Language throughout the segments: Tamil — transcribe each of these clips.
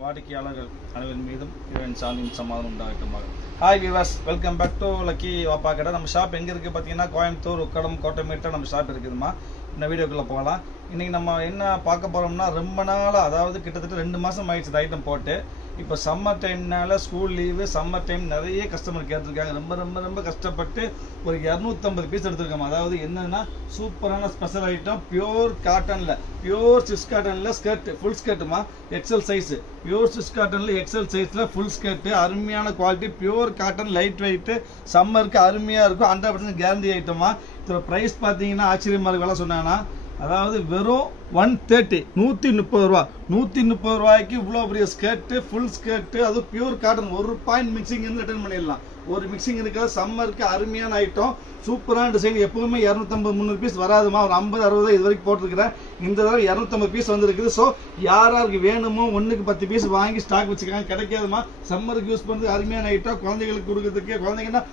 வாடிக்கையாளர்கள் அனைவரின் மீதும் இவன் சாந்தியின் சமாதானம் உண்டாகட்டுமாக. Hi viewers, welcome back to lucky வாப்பா கடை. நம்ம ஷாப் எங்கே இருக்குது பார்த்தீங்கன்னா கோயம்புத்தூர், உக்கடம், கோட்டமேட்டில் நம்ம ஷாப் இருக்குதுமா. இந்த வீடியோக்குள்ளே போகலாம். இன்றைக்கி நம்ம என்ன பார்க்க போகிறோம்னா, ரொம்ப நாளாக, அதாவது கிட்டத்தட்ட 2 மாதம் ஆயிடுச்சு இந்த ஐட்டம் போட்டு. இப்போ சம்மர் டைம்னால ஸ்கூல் லீவு, சம்மர் டைம் நிறைய கஸ்டமர் கேட்டிருக்காங்க. ரொம்ப ரொம்ப ரொம்ப கஷ்டப்பட்டு ஒரு 250 பீஸ் எடுத்துருக்கோம். அதாவது என்னன்னா, சூப்பரான ஸ்பெஷல் ஐட்டம், பியூர் காட்டனில், பியூர் சிஸ் காட்டனில் ஸ்கர்ட், ஃபுல் ஸ்கர்ட்டுமா, எக்ஸல் சைஸு, பியூர் சிஸ் காட்டனில் எக்ஸல் சைஸில் ஃபுல் ஸ்கர்ட்டு, அருமையான quality, pure cotton, light weight, சம்மருக்கு அருமையாக இருக்கும். 100% கேரண்டி ஐட்டமா. இதோட ப்ரைஸ் பார்த்தீங்கன்னா ஆச்சரியமாக இருக்கு. வேலை சொன்னாங்கன்னா, அதாவது வெறும் 130, 130 ரூபா. 130 ரூபாய்க்கு இவ்வளோ பெரிய ஸ்கர்ட்டு, ஃபுல் ஸ்கர்ட்டு, அது பியூர் காட்டன். ஒரு பாயிண்ட் மிக்சிங் இருந்து ரிட்டர்ன் பண்ணிடலாம். ஒரு மிக்சிங் இருக்கிற சம்மருக்கு அருமையான ஐட்டம், சூப்பரான டிசைன். எப்பவுமே 250-300 பீஸ் வராதுமா, ஒரு 50-60 இது வரைக்கும் போட்டிருக்கிறேன். இந்த தடவை 250 பீஸ் வந்துருக்குது. ஸோ யாருக்கு வேணுமோ 1க்கு 10 பீஸ் வாங்கி ஸ்டாக் வச்சுக்காங்க. கிடைக்காதுமா, சம்மருக்கு யூஸ் பண்ணுறது அருமையான ஐட்டம். குழந்தைகளுக்கு கொடுக்கறதுக்கு, குழந்தைங்கன்னா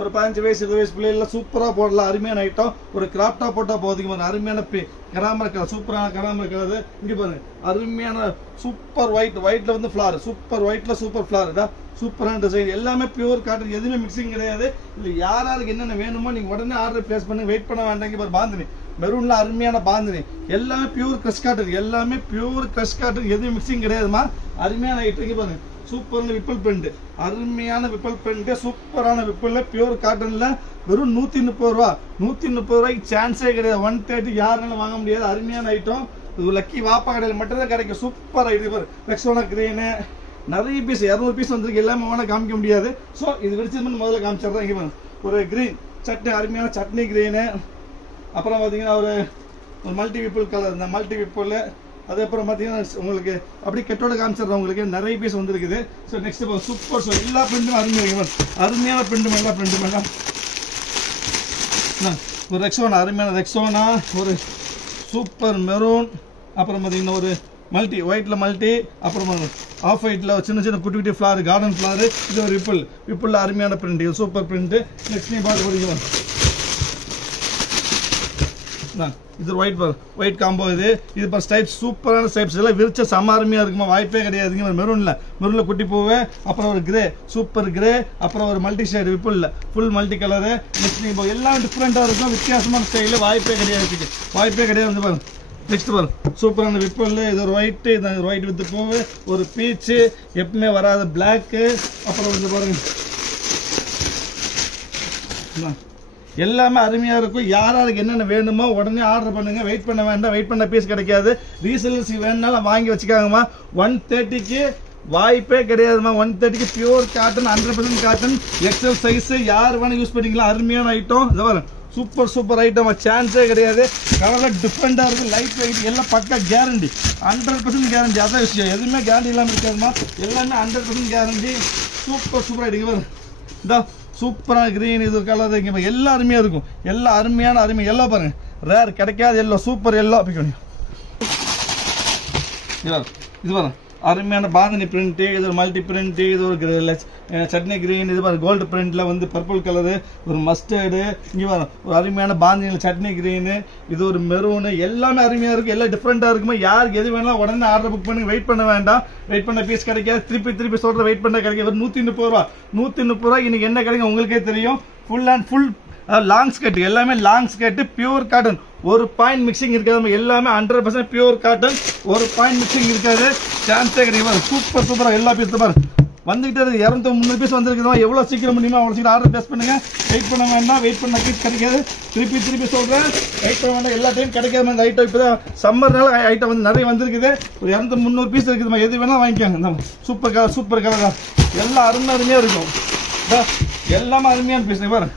ஒரு 15 வயசு 20 வயசு பிள்ளைகள் சூப்பராக போடலாம். அருமையான ஐட்டம். ஒரு கிராப்டா போட்டால் போதுங்க. ஒரு அருமையான கராமர கலர், சூப்பரான கராமர கலர். இங்கே பாருங்க, அருமையான சூப்பர் ஒயிட்ல வந்து ஃபிளார், சூப்பர் ஒயிட்ல சூப்பர் ஃபிளார், சூப்பரான டிசைன். எல்லாமே பியூர் காட்டன், எதுவுமே மிக்சிங் கிடையாது. இல்லை யாருக்கு என்னென்ன வேணுமோ நீங்கள் உடனே ஆர்டர் பிளேஸ் பண்ணி வெயிட் பண்ண வேண்டாங்க. இப்போ பாந்தினி மெரூன்ல அருமையான பாந்தினி, எல்லாமே பியூர் கிரஷ் காட்டன், எல்லாமே பியூர் கிரஷ் காட்டன், எதுவும் மிக்சிங் கிடையாதுமா. அருமையான ஐட்டம். இங்கே பாருங்க, சூப்பரான விப்பல் பிரிண்ட், அருமையான விப்பல் பிரிண்ட், சூப்பரான விப்பல்ல பியூர் காட்டன்ல வெறும் 130 ரூபா. 130 ரூபாய்க்கு சான்ஸே கிடையாது. 130 யாருனாலும் வாங்க முடியாது. அருமையான ஐட்டம். இது லக்கி வாப்பா கடையில் மட்டும்தான் கிடைக்கும். Super item. ரெக்ஸோனா கிரீனு நிறைய பீஸ், 200 பீஸ் வந்துருக்கு. எல்லாமே வேணா காமிக்க முடியாது. ஸோ இது விரிச்சது முதல்ல காமிச்சிடுறேன். இங்கே ஒரு கிரீன் சட்னி, அருமையான சட்னி கிரீனு. அப்புறம் பார்த்தீங்கன்னா ஒரு மல்டி விப்புல் கலர், இந்த மல்டி விப்புல். அதுக்கப்புறம் பார்த்தீங்கன்னா உங்களுக்கு அப்படி கெட்டோட காமிச்சிடுறேன். உங்களுக்கு நிறைய பீஸ் வந்துருக்குது. So next super. ஸோ எல்லா பிரிண்டும் அருமையான பிரிண்டும், எல்லா பிரிண்டும் எல்லாம் ஒரு ரெக்ஸோனா, அருமையான ரெக்ஸோனா, ஒரு சூப்பர் மெரூன். அப்புறம் பார்த்தீங்கன்னா ஒரு மல்டி ஒயிட்ல மல்டி, அப்புறம் ஆஃப் ஒயிட்ல சின்ன சின்ன குட்டி குட்டி ஃபிளார், கார்டன் ஃபிளார். இது ஒரு விப்புல் அருமையான பிரிண்ட், இது சூப்பர் பிரிண்ட். நெக்ஸ்ட் நீ பார்க்க போறீங்க, இது ஒயிட் காம்போ. இது ஸ்டைப்ஸ், சூப்பரான ஸ்டைப்ஸ். எல்லாம் விரிச்ச செம அருமையா இருக்குமா, வாய்ப்பே கிடையாதுங்க. மெரூன்ல குட்டி பூவு, அப்புறம் ஒரு கிரே, சூப்பர் கிரே, அப்புறம் ஒரு மல்டி ஷேட் விப்புல்ல ஃபுல் மல்டி கலரு. நெக்ஸ்ட் நீ எல்லாம் டிஃப்ரெண்டா இருக்கும், வித்தியாசமான ஸ்டைல, வாய்ப்பே கிடையாது, வாய்ப்பே கிடையாது. பாருங்க நெக்ஸ்ட் பாருங்க, சூப்பரான விப்பல். இது ஒரு ஒயிட், இது ஒயிட் வித் பூவு, ஒரு பீச்சு, எப்பவுமே வராத பிளாக்கு. அப்புறம் வந்து பாருங்க, எல்லாமே அருமையா இருக்கும். யாருக்கு என்னென்ன வேணுமோ உடனே ஆர்டர் பண்ணுங்க. வெயிட் பண்ண வேண்டாம், வெயிட் பண்ண பீஸ் கிடைக்காது. ரீசெல்லர்ஸ் வேணும்னாலும் வாங்கி வச்சுக்காங்கம்மா. 130க்கு வாய்ப்பே கிடையாதுமா. 130க்கு pure cotton, 100% cotton, XL size, யார் வேணும் யூஸ் பண்ணிக்கலாம். அருமையான ஐட்டம். இதை பாருங்க, சூப்பர் ஐட்டம், சான்ஸே கிடையாது. கலர் டிஃப்ரெண்டா இருக்கு, லைட் வெயிட், எல்லாம் பக்கா கேரண்டி, 100% கேரண்டி. அதான் விஷயம், எதுவுமே கேரண்டி இல்லாமல் இருக்காதுமா. எல்லாமே 100% கேரண்டி. Super item. இதா சூப்பரான கிரீன், இது கலர், இங்கே எல்லாம் அருமையா இருக்கும். எல்லாம் அருமையான எல்லோ பாருங்க, ரேர் கிடைக்காது எல்லோ, சூப்பர் எல்லோ. இது பாருங்க, அருமையான பாந்தினி பிரிண்ட். இது ஒரு மல்டி பிரிண்ட், இது ஒரு சட்னி கிரீன். இது பாருங்க, கோல்டு பிரிண்ட்ல வந்து பர்பிள் கலரு, ஒரு மஸ்டர்டு. இங்கே பாருங்க, ஒரு அருமையான பாந்தினில சட்னி கிரீனு. இது ஒரு மெரூனு. எல்லாமே அருமையா இருக்கும், எல்லாம் டிஃப்ரெண்டா இருக்குமா. யாருக்கு எது வேணாலும் உடனே ஆர்டர் புக் பண்ணி வெயிட் பண்ண வேண்டாம். வெயிட் பண்ண பீஸ் கிடைக்காது. திருப்பி சொல்ற வெயிட் பண்ண கிடைக்காது. 130 ரூபா. 130 ரூபாய்க்கு இன்னைக்கு என்ன கிடைக்கும் உங்களுக்கே தெரியும். Full and full long skirt, எல்லாமே லாங் ஸ்கர்ட், பியூர் காட்டன். ஒரு பாயிண்ட் மிக்சிங் இருக்காது. எல்லாமே 100% பியூர் காட்டன். ஒரு பாயிண்ட் மிக்சிங் இருக்காது. சான்ஸே கிடையாது. சூப்பரா எல்லா பீஸ் பாருங்க வந்துகிட்டே இருக்கு. 200-300 பீஸ் வந்துருக்குதா. எவ்வளவு சீக்கிரம் முடியுமோ அவ்வளவு சீக்கிரம் ஆர்டர் பிளேஸ் பண்ணுங்க. வெயிட் பண்ண வேண்டாம், வெயிட் பண்ண பீஸ் கிடைக்காது. திருப்பி சொல்றேன், வெயிட் பண்ண வேண்டாம். எல்லா டைம் கிடைக்காது இந்த ஐட்டம். இப்பதான் சம்மர்னால ஐட்டம் வந்து நிறைய வந்திருக்குது. ஒரு 200-300 பீஸ் இருக்குதுமா. எது வேணா வாங்கிக்காங்க. சூப்பர் கலர், எல்லாம் அருமையா இருக்கும். எல்லாமே அருமையான பீஸ் பாருங்க,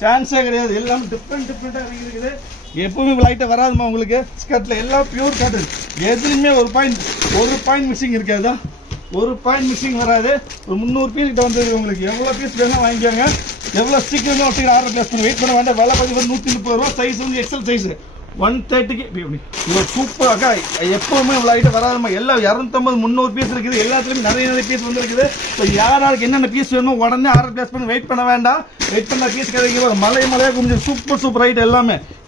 சான்ஸே கிடையாது. எல்லாமே டிஃப்ரெண்டா இருக்குது. எப்பவுமே லைட்டா வராதுமா உங்களுக்கு. ஸ்கர்ட்ல எல்லாம் பியூர் காட்டன், எதுவுமே ஒரு பாயிண்ட் மிக்சிங் இருக்காதா. ஒரு பாயிண்ட் மிக்சிங் வராது. ஒரு 300 பீஸ் கிட்ட வந்துருக்கு உங்களுக்கு. எவ்வளவு பீஸ் வேணா வாங்கிக்காங்க. எவ்வளவு சீக்கிரமா ஆர்டர் பிளேஸ் பண்ணி வெயிட் பண்ண வேண்டாம். விலை 130 ரூபா. சைஸ் வந்து எக்ஸல் சைஸ். 130க்கு இவ்வளோ சூப்பராக எப்பவுமே இவ்வளோ ஐட்டம் வராதுமா. எல்லாம் 250 300 பீஸ் இருக்குது. எல்லாத்துலேயும் நிறைய பீஸ் வந்துருக்குது. ஸோ யாராருக்கு என்னென்ன பீஸ் வேணுமோ உடனே ஆர்டர் பிளேஸ் பண்ணி வெயிட் பண்ண வேண்டாம். வெயிட் பண்ண பீஸ் கிடைக்கும். மலையாக கொஞ்சம் சூப்பர் ஐட்டம்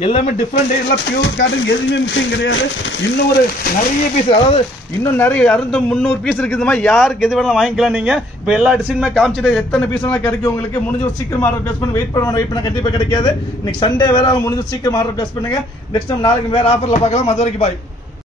எல்லாமே டிஃப்ரெண்ட் எல்லாம் பியூர் காட்டன், எதுவுமே மிக்சிங் கிடையாது. இன்னும் ஒரு நிறைய பீஸ், அதாவது இன்னும் நிறைய 200 300 பீஸ் இருக்குதுமா. யாருக்கு எது வேணாலும் வாங்கிக்கலாம். நீங்கள் இப்போ எல்லா டிசைனுமே காமிச்சிட்டு எத்தனை பீஸ் வேணாலும் கிடைக்கும் உங்களுக்கு. முடிஞ்ச சீக்கிரம் ஆர்டர் பிளேஸ் பண்ணி வெயிட் பண்ண கண்டிப்பாக கிடைக்காது. இன்னைக்கு சண்டே வேற, முடிஞ்ச சீக்கிரம் ஆர்டர் பிளேஸ் பண்ணுங்க. நெக்ஸ்ட் டைம் நாளைக்கு வேற ஆஃபர்ல பார்க்கலாம். அது வரைக்கும் பாய்.